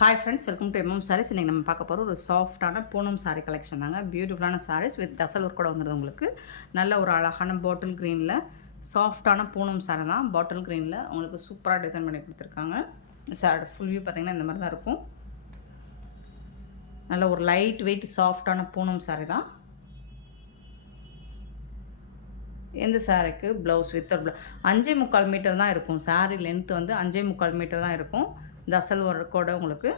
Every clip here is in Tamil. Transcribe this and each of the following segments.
Hi friends, welcome to MM Sarees. இன்றைக்கி நம்ம பார்க்க போகிற ஒரு சாஃப்டான பூனம் சாரீ கலெக்ஷன் தாங்க. பியூட்டிஃபுல்லான சாரீஸ் வித் தசல் ஒர்க் கூட வந்துடுது. உங்களுக்கு நல்ல ஒரு அழகான பாட்டில் க்ரீனில் சாஃப்டான பூனம் சாரீ தான். பாட்டில் க்ரீனில் உங்களுக்கு சூப்பராக டிசைன் பண்ணி கொடுத்துருக்காங்க. சாரி ஃபுல் வியூ பார்த்திங்கன்னா இந்த மாதிரி தான் இருக்கும். நல்ல ஒரு லைட் வெயிட் சாஃப்டான பூனம் சாரீ தான். இந்த சாரீக்கு ப்ளவுஸ் வித் ஒரு 5.25 மீட்டர் தான் இருக்கும். சாரீ லென்த் வந்து 5.25 மீட்டர் தான் இருக்கும். தசல் ஒர்க்கோட உங்களுக்கு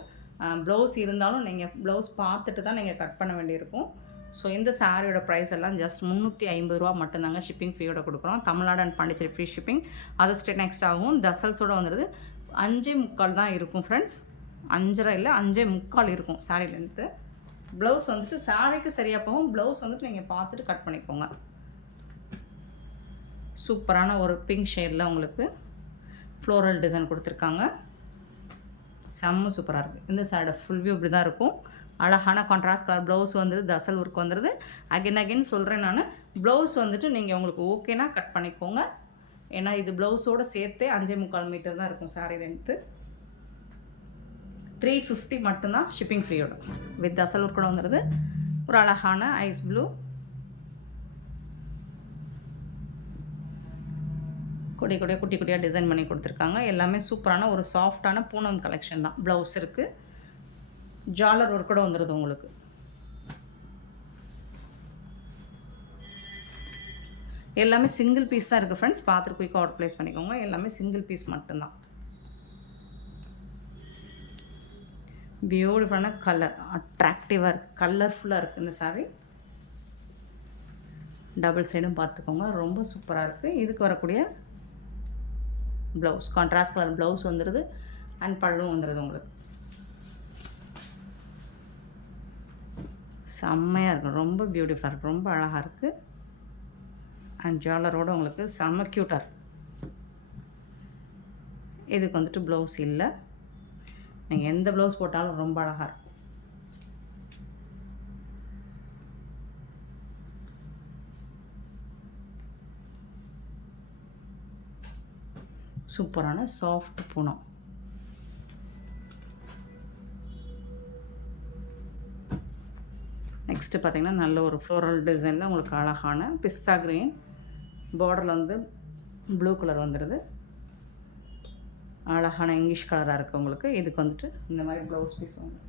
ப்ளவுஸ் இருந்தாலும் நீங்கள் ப்ளவுஸ் பார்த்துட்டு தான் நீங்கள் கட் பண்ண வேண்டியிருக்கும். ஸோ இந்த சாரியோட ப்ரைஸ் எல்லாம் ஜஸ்ட் 350 ரூபா மட்டும்தாங்க. ஷிப்பிங் ஃப்ரீயோட கொடுக்குறோம். Tamil Nadu and Pondicherry free shipping. அது ஸ்டேட் நெக்ஸ்ட் ஆகும். தசல்ஸோடு வந்துடுது 5.25 தான் இருக்கும் ஃப்ரெண்ட்ஸ். 5.5 இல்லை 5.25 இருக்கும் சாரீ லென்த்து. ப்ளவுஸ் வந்துட்டு சாரிக்கு சரியாக போகும். ப்ளவுஸ் வந்துட்டு நீங்கள் பார்த்துட்டு கட் பண்ணிக்கோங்க. சூப்பரான ஒரு பிங்க் ஷேடில் உங்களுக்கு ஃப்ளோரல் டிசைன் கொடுத்துருக்காங்க. செம்ம சூப்பராக இருக்குது. இந்த சாரியோட ஃபுல் வியூ இப்படி தான் இருக்கும். அழகான கான்ட்ராஸ்ட் கலர் ப்ளவுஸ் வந்துடுது. தசல் ஒர்க் வந்துடுது. அகைன் சொல்கிறேன் நான், ப்ளவுஸ் வந்துட்டு நீங்கள் உங்களுக்கு ஓகேனா கட் பண்ணிக்கோங்க. ஏன்னா இது ப்ளவுஸோடு சேர்த்தே 5.25 மீட்டர் தான் இருக்கும் சாரீ லென்த்து. 350 மட்டும்தான் ஷிப்பிங் ஃப்ரீயோட வித் தசல் ஒர்க் கூட வந்துடுது. ஒரு அழகான ஐஸ் ப்ளூ குட்டி குட்டியாக டிசைன் பண்ணி கொடுத்துருக்காங்க. எல்லாமே சூப்பரான ஒரு சாஃப்டான பூனம் கலெக்ஷன் தான். ப்ளவுஸ் இருக்குது. ஜாலர் ஒர்க் கூட வந்துடுது உங்களுக்கு. எல்லாமே சிங்கிள் பீஸ் தான் இருக்குது ஃப்ரெண்ட்ஸ். பார்த்துட்டு குயிக்காக ஆர்டர் ப்ளேஸ் பண்ணிக்கோங்க. எல்லாமே சிங்கிள் பீஸ் மட்டும்தான். பியூட்டிஃபுல்லான கலர், அட்ராக்டிவாக இருக்குது, கலர்ஃபுல்லாக இருக்குது இந்த சாரீ. டபுள் சைடும் பார்த்துக்கோங்க. ரொம்ப சூப்பராக இருக்குது. இதுக்கு வரக்கூடிய ப்ளவுஸ் கான்ட்ராஸ்ட் கலர் ப்ளவுஸ் வந்துடுது. அண்ட் பல்லும் வந்துடுது உங்களுக்கு. செம்மையாக இருக்கும். ரொம்ப பியூட்டிஃபுல்லாக இருக்குது. ரொம்ப அழகாக இருக்குது. அண்ட் ஜாலரோடு உங்களுக்கு செம்ம க்யூட்டாக இருக்குது. இதுக்கு வந்துட்டு ப்ளவுஸ் இல்லை. நீங்கள் எந்த ப்ளவுஸ் போட்டாலும் ரொம்ப அழகாக இருக்கும். சூப்பரான சாஃப்ட் பூனம். நெக்ஸ்ட்டு பார்த்திங்கன்னா நல்ல ஒரு ஃப்ளோரல் டிசைனில் உங்களுக்கு அழகான பிஸ்தா க்ரீன் பார்டரில் வந்து ப்ளூ கலர் வந்துடுது. அழகான இங்கிலீஷ் கலராக இருக்குது உங்களுக்கு. இதுக்கு வந்துட்டு இந்த மாதிரி ப்ளவுஸ் பீஸ் வந்து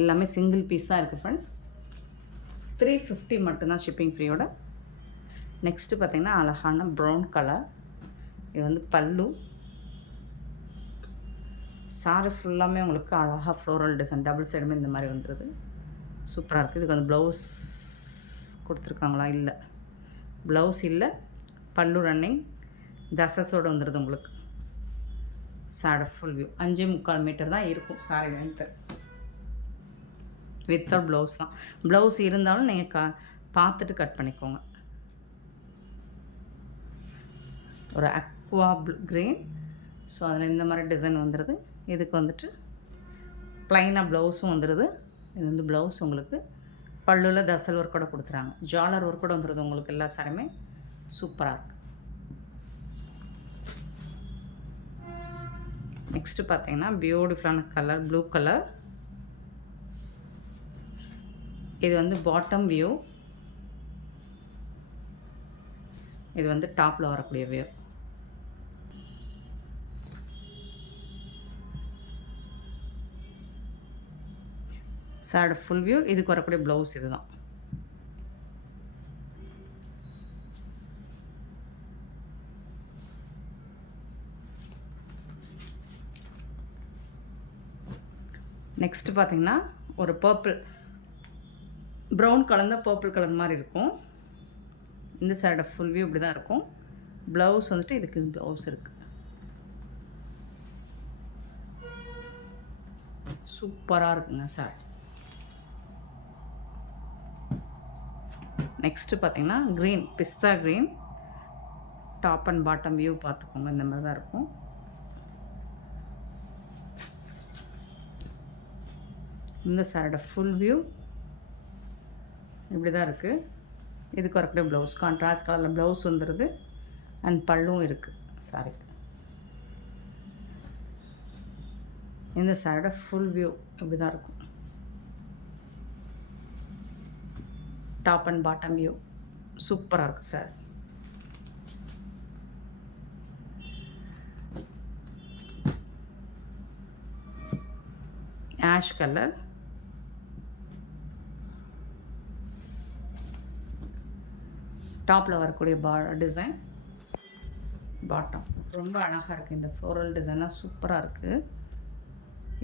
எல்லாமே சிங்கிள் பீஸ் தான் இருக்குது ஃப்ரெண்ட்ஸ். 350 மட்டும்தான் ஷிப்பிங் ஃப்ரீயோட. நெக்ஸ்ட்டு பார்த்திங்கன்னா அழகான ப்ரௌன் கலர். இது வந்து பல்லு. சாரி ஃபுல்லாமே உங்களுக்கு அழகாக ஃப்ளோரல் டிசைன் டபுள் சைடுமே இந்த மாதிரி வந்துடுது. சூப்பராக இருக்குது. இதுக்கு வந்து ப்ளவுஸ் கொடுத்துருக்காங்களா? இல்லை, ப்ளவுஸ் இல்லை. பல்லு ரன்னிங் தசஸோடு வந்துடுது உங்களுக்கு. சாரி ஃபுல் வியூ 5.25 மீட்டர் தான் இருக்கும் சாரி லென்த்து. வித்தவுட் ப்ளவுஸ் தான். ப்ளவுஸ் இருந்தாலும் நீங்கள் பார்த்துட்டு கட் பண்ணிக்கோங்க. ஒரு அக்வா க்ரீன். ஸோ அதில் இந்த மாதிரி டிசைன் வந்துடுது. இதுக்கு வந்துட்டு ப்ளைனாக ப்ளவுஸும் வந்துடுது. இது வந்து ப்ளவுஸ் உங்களுக்கு பல்லுவில் தசல் ஒர்க் கூட கொடுத்துறாங்க. ஜாலர் ஒர்க் கூட வந்துடுது உங்களுக்கு. எல்லா சாரியுமே சூப்பராக இருக்குது. நெக்ஸ்ட்டு பார்த்தீங்கன்னா பியூட்டிஃபுல்லான கலர் ப்ளூ கலர். இது வந்து பாட்டம் வியூ. இது வந்து டாப்பில் வரக்கூடிய வியூ. சாரோட ஃபுல் வியூ. இதுக்கு வரக்கூடிய ப்ளவுஸ் இதுதான். நெக்ஸ்ட்டு பார்த்திங்கன்னா ஒரு பர்பிள் ப்ரௌன் கலந்த பர்பிள் கலர் மாதிரி இருக்கும். இந்த சாரோட ஃபுல் வியூ இப்படி தான் இருக்கும். ப்ளவுஸ் வந்துட்டு இதுக்கு ப்ளவுஸ் இருக்குது. சூப்பராக இருக்குங்க சார். நெக்ஸ்ட்டு பார்த்திங்கன்னா க்ரீன் பிஸ்தா green. Top and bottom view பார்த்துக்கோங்க. இந்த மாதிரி தான் இருக்கும். இந்த சாரோட ஃபுல் வியூ இப்படி தான் இருக்குது. இதுக்கு வரக்கூடிய ப்ளவுஸ் கான்ட்ராஸ்ட் கலரில் ப்ளவுஸ் வந்துடுது. அண்ட் பல்லும் இருக்குது சாரிக்கு. இந்த சாரியோட ஃபுல் வியூ இப்படி தான் இருக்கும். டாப் அண்ட் பாட்டம் வியூ சூப்பராக இருக்குது சார். ஆஷ் கலர், டாப்பில் வரக்கூடிய டிசைன், பாட்டம் ரொம்ப அழகாக இருக்குது. இந்த ஃப்ளோரல் டிசைனாக சூப்பராக இருக்குது.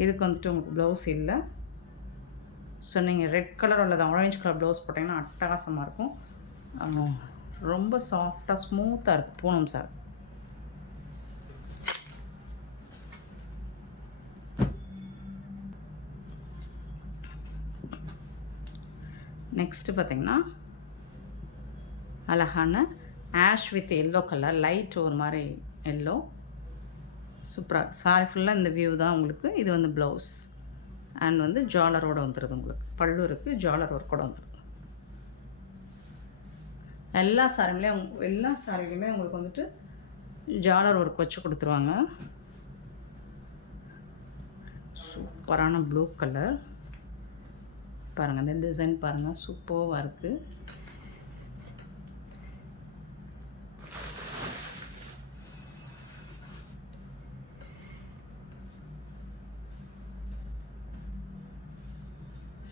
இதுக்கு வந்துட்டு உங்களுக்கு ப்ளவுஸ் இல்லை. ஸோ நீங்கள் ரெட் கலர் அல்லது ஆரஞ்சு கலர் ப்ளவுஸ் போட்டிங்கன்னா அட்டகாசமாக இருக்கும். ரொம்ப சாஃப்டாக ஸ்மூத்தாக இருக்குது பூனம் சார். நெக்ஸ்ட்டு பார்த்திங்கன்னா அழகான ash with yellow colour, light ஒரு மாதிரி எல்லோ, சூப்பராக. சாரி ஃபுல்லாக இந்த வியூ தான் உங்களுக்கு. இது வந்து ப்ளவுஸ் அண்ட் வந்து ஜாலரோடு வந்துடுது உங்களுக்கு. பல்லு இருக்குது, ஜாலர் ஒர்க்கோட வந்துடுது. எல்லா சாரிலையுமே உங்களுக்கு வந்துட்டு ஜாலர் ஒர்க் வச்சு கொடுத்துருவாங்க. சூப்பரான ப்ளூ கலர் பாருங்கள், இந்த டிசைன் பாருங்கள், சூப்பராக இருக்குது.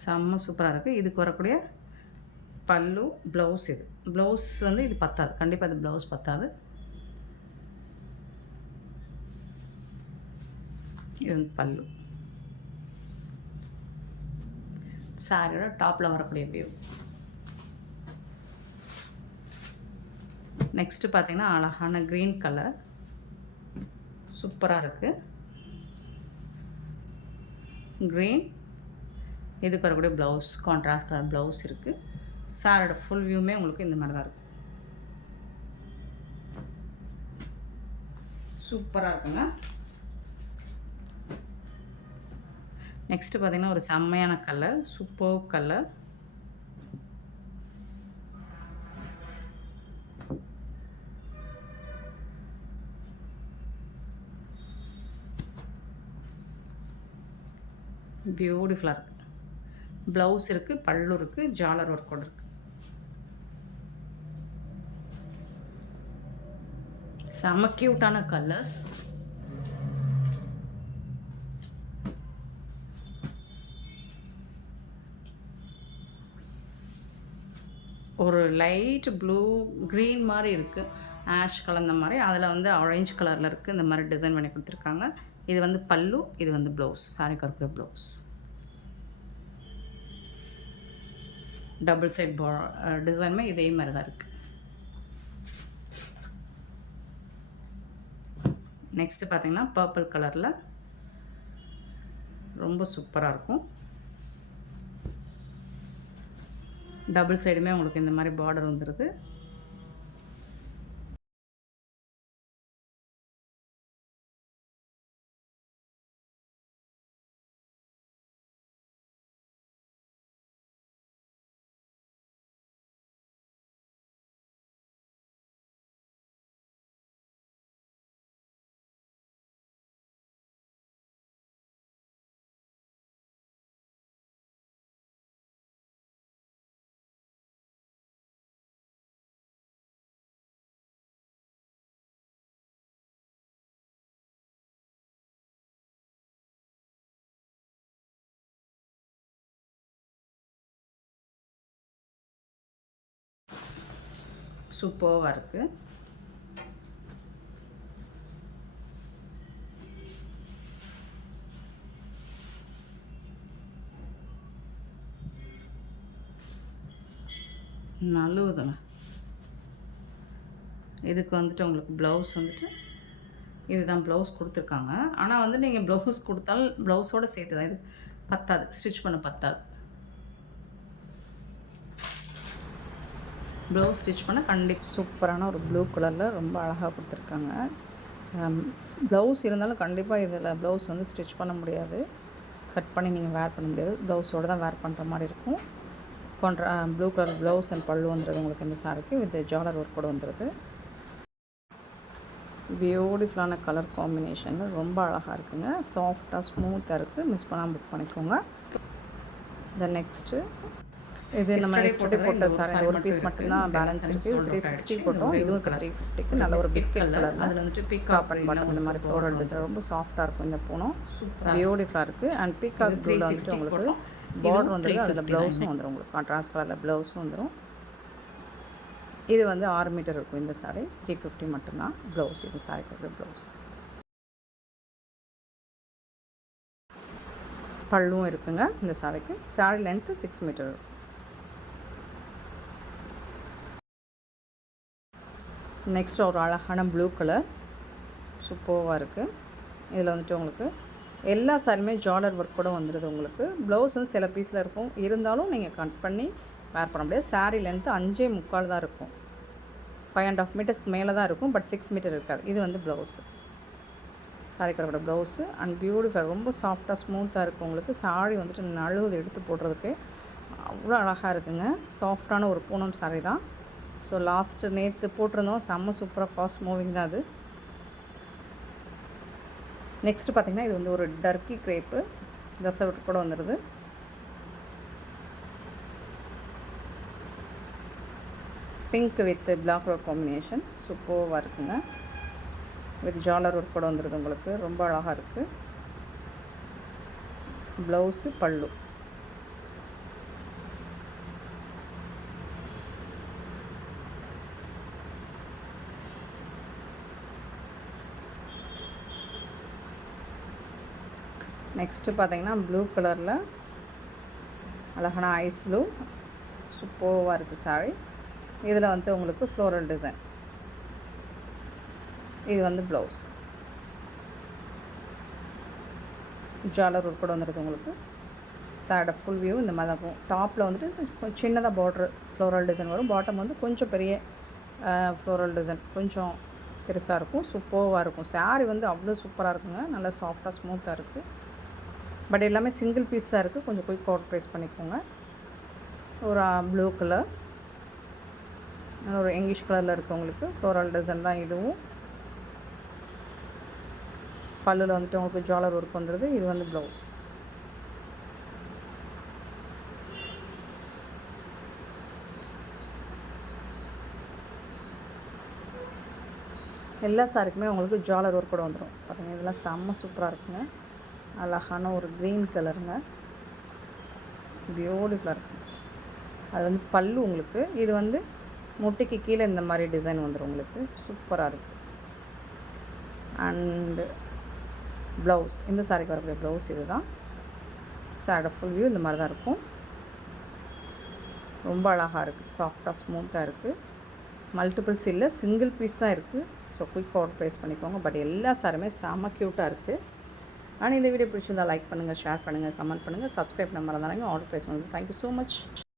செம்ம சூப்பராக இருக்குது. இதுக்கு வரக்கூடிய பல்லு, ப்ளவுஸ். இது ப்ளவுஸ் வந்து இது பத்தாது, கண்டிப்பாக இது ப்ளவுஸ் பத்தாது. இது பல்லு. சாரியோட டாப்பில் வரக்கூடிய வியூ. நெக்ஸ்ட்டு பார்த்திங்கன்னா அழகான க்ரீன் கலர் சூப்பராக இருக்குது. க்ரீன், இதுக்கு வரக்கூடிய ப்ளவுஸ் கான்ட்ராஸ்ட் கலர் ப்ளவுஸ் இருக்குது. சாரோட ஃபுல் வியூமே உங்களுக்கு இந்த மாதிரி தான் இருக்கும். சூப்பராக இருக்குங்க. நெக்ஸ்ட்டு பார்த்திங்கன்னா ஒரு செம்மையான கலர், சூப்பர் கலர். பியூட்டிஃபுல்லாக இருக்குது. ப்ளவுஸ் இருக்குது, பல்லு இருக்குது, ஜாலர் ஒர்க்கோடு இருக்குது. செம க்யூட்டான கலர்ஸ். ஒரு லைட் ப்ளூ க்ரீன் மாதிரி இருக்குது, ஆஷ் கலந்த மாதிரி. அதில் வந்து ஆரஞ்சு கலரில் இருக்குது. இந்த மாதிரி டிசைன் பண்ணி கொடுத்துருக்காங்க. இது வந்து பல்லு, இது வந்து ப்ளவுஸ். சாரி கருப்பு ப்ளவுஸ். டபுள் சைட் டிசைனுமே இதே மாதிரி தான் இருக்குது. நெக்ஸ்ட்டு பார்த்திங்கன்னா பர்பிள் கலரில் ரொம்ப சூப்பராக இருக்கும். டபுள் சைடுமே உங்களுக்கு இந்த மாதிரி பார்டர் வந்துடுது. சூப்பராக இருக்குது. நல்லதுங்க. இதுக்கு வந்துட்டு உங்களுக்கு ப்ளவுஸ் வந்துட்டு இதுதான் ப்ளவுஸ் கொடுத்துருக்காங்க. ஆனால் வந்து நீங்கள் ப்ளவுஸ் கொடுத்தாலும் ப்ளவுஸோடு சேர்த்து தான், இது பத்தாது, ஸ்டிச் பண்ண பத்தாது. ப்ளவுஸ் ஸ்டிச் பண்ண சூப்பரான ஒரு ப்ளூ கலரில் ரொம்ப அழகாக கொடுத்துருக்காங்க. ப்ளவுஸ் இருந்தாலும் கண்டிப்பாக இதில் ப்ளவுஸ் வந்து ஸ்டிச் பண்ண முடியாது, கட் பண்ணி நீங்கள் வேர் பண்ண முடியாது. ப்ளவுஸோடு தான் வேர் பண்ணுற மாதிரி இருக்கும். ப்ளூ கலர் ப்ளவுஸ் அண்ட் பல்லு வந்துடுது உங்களுக்கு இந்த சாரிக்கு. வித் ஜாலர் ஒர்க் கூட வந்துடுது. பியூட்டிஃபுல்லான கலர் காம்பினேஷன், ரொம்ப அழகாக இருக்குங்க. சாஃப்டாக ஸ்மூத்தாக இருக்குது. மிஸ் பண்ணாமல் புக் பண்ணிக்கோங்க. த நெக்ஸ்ட்டு இது நம்ம எஸ்டர்டே போட்ட சாரி ஒரு பீஸ் மட்டும்தான் பேலன்ஸ் இருக்குது. 360 போட்டோம். இதுவும் 350க்கு நல்ல ஒரு பிஸ்கட் கலர். அதில் வந்துட்டு பீகாக் அண்ட் பாட்டம் இந்த மாதிரி ஃப்ளோரல் டிசைன் ரொம்ப சாஃப்டாக இருக்கும். இந்த பூனம் பியூட்டிஃபுல்லாக இருக்குது. அண்ட் பீகாக் ப்ளூவில் வந்துட்டு உங்களுக்கு பார்டர் வந்துடும். அதில் ப்ளவுஸும் வந்துடும். உங்களுக்கு கான்ட்ராஸ்ட் கலரில் ப்ளவுஸும் வந்துடும். இது வந்து 6 மீட்டர் இருக்கும். இந்த சாரி 350 மட்டும்தான் ப்ளவுஸ். இது சாரிக்கு ப்ளவுஸ். பல்லும் இருக்குங்க இந்த சாரிக்கு. Sorry length 6 metre. நெக்ஸ்ட் ஒரு அழகான ப்ளூ கலர் சூப்பராக இருக்குது. இதில் வந்துட்டு உங்களுக்கு எல்லா சாரியுமே ஜாலர் ஒர்க் கூட வந்துடுது. உங்களுக்கு ப்ளவுஸ் வந்து சில பீஸில் இருக்கும், இருந்தாலும் நீங்கள் கட் பண்ணி வேர் பண்ண முடியாது. சாரீ லென்த்து 5.25 தான் இருக்கும். 5.5 மீட்டர்ஸ்க்கு மேலே தான் இருக்கும், பட் 6 மீட்டர் இருக்காது. இது வந்து ப்ளவுஸு, சாரி கலரோட ப்ளவுஸு. அண்ட் பியூட்டிஃபுல், ரொம்ப சாஃப்டாக ஸ்மூத்தாக இருக்குது. உங்களுக்கு சாரி வந்துட்டு நழுவுது எடுத்து போடுறதுக்கு அவ்வளோ அழகாக இருக்குங்க. சாஃப்டான ஒரு பூனம் சாரி தான். ஸோ லாஸ்ட்டு நேற்று போட்டிருந்தோம், செம்ம சூப்பராக ஃபாஸ்ட் மூவிங் தான் அது. நெக்ஸ்ட்டு பார்த்திங்கன்னா இது வந்து ஒரு டர்க்கி க்ரேப்பு தசவட்டு கூட வந்துடுது. Pink with black colour combination சூப்பராக இருக்குங்க. வித் ஜாலர் ஒர்க் கூட வந்துடுது. உங்களுக்கு ரொம்ப அழகாக இருக்குது. ப்ளவுஸு பல்லு. நெக்ஸ்ட்டு பார்த்திங்கன்னா ப்ளூ கலரில் அழகான ஐஸ் ப்ளூ சூப்பராக இருக்குது சாரி. இதில் வந்து உங்களுக்கு ஃப்ளோரல் டிசைன். இது வந்து ப்ளவுஸ். ஜாலர் ஒர்க் கூட வந்துருக்கு. உங்களுக்கு சாரோட ஃபுல் வியூ இந்த மாதிரி இருக்கும். டாப்பில் வந்துட்டு கொஞ்சம் சின்னதாக பார்ட்ரு ஃப்ளோரல் டிசைன் வரும். பாட்டம் வந்து கொஞ்சம் பெரிய ஃப்ளோரல் டிசைன் கொஞ்சம் பெருசாக இருக்கும். சூப்பராக இருக்கும். சாரி வந்து அவ்வளோ சூப்பராக இருக்குங்க. நல்லா சாஃப்டாக ஸ்மூத்தாக இருக்குது. பட் எல்லாமே சிங்கிள் பீஸ் தான் இருக்குது. கொஞ்சம் குயிக் அவுட் ப்ரைஸ் பண்ணிக்கோங்க. ஒரு ப்ளூ கலர், ஒரு இங்கிலீஷ் கலரில் இருக்குது. உங்களுக்கு ஃப்ளோரல் டிசைன் தான் இதுவும். பல்லில் வந்துட்டு உங்களுக்கு ஜாலர் ஒர்க் வந்துடுது. இது வந்து ப்ளவுஸ். எல்லா சாரிக்குமே உங்களுக்கு ஜாலர் ஒர்க் கூட வந்துடும். பார்த்தீங்கன்னா இதெல்லாம் செம்ம சூப்பராக இருக்குங்க. அழகான ஒரு க்ரீன் கலருங்க, பியூட்டிஃபுல்லாக இருக்கும். அது வந்து பல்லு உங்களுக்கு. இது வந்து முட்டிக்கு கீழே இந்த மாதிரி டிசைன் வந்துடும். உங்களுக்கு சூப்பராக இருக்குது. அண்டு ப்ளவுஸ், இந்த சாரிக்கு வரக்கூடிய ப்ளவுஸ் இது தான். சாரோட ஃபுல் வியூ இந்த மாதிரி தான் இருக்கும். ரொம்ப அழகாக இருக்குது. சாஃப்டாக ஸ்மூத்தாக இருக்குது. மல்டிபிள்ஸ் இல்லை, சிங்கிள் பீஸ் தான் இருக்குது. ஸோ குயிக் ஆர்டர் ப்ளேஸ் பண்ணிக்கோங்க. பட் எல்லா சாருமே செம்ம க்யூட்டாக இருக்குது. ஆனால் இந்த வீடியோ பிடிச்சிருந்தால் லைக் பண்ணுங்கள், ஷேர் பண்ணுங்கள், கமெண்ட் பண்ணுங்கள், சப்ஸ்கிரைப் பண்ண மறந்துடாதீங்க. ஆர்டர் ப்ளேஸ் பண்ணுங்கள். Thank you so much.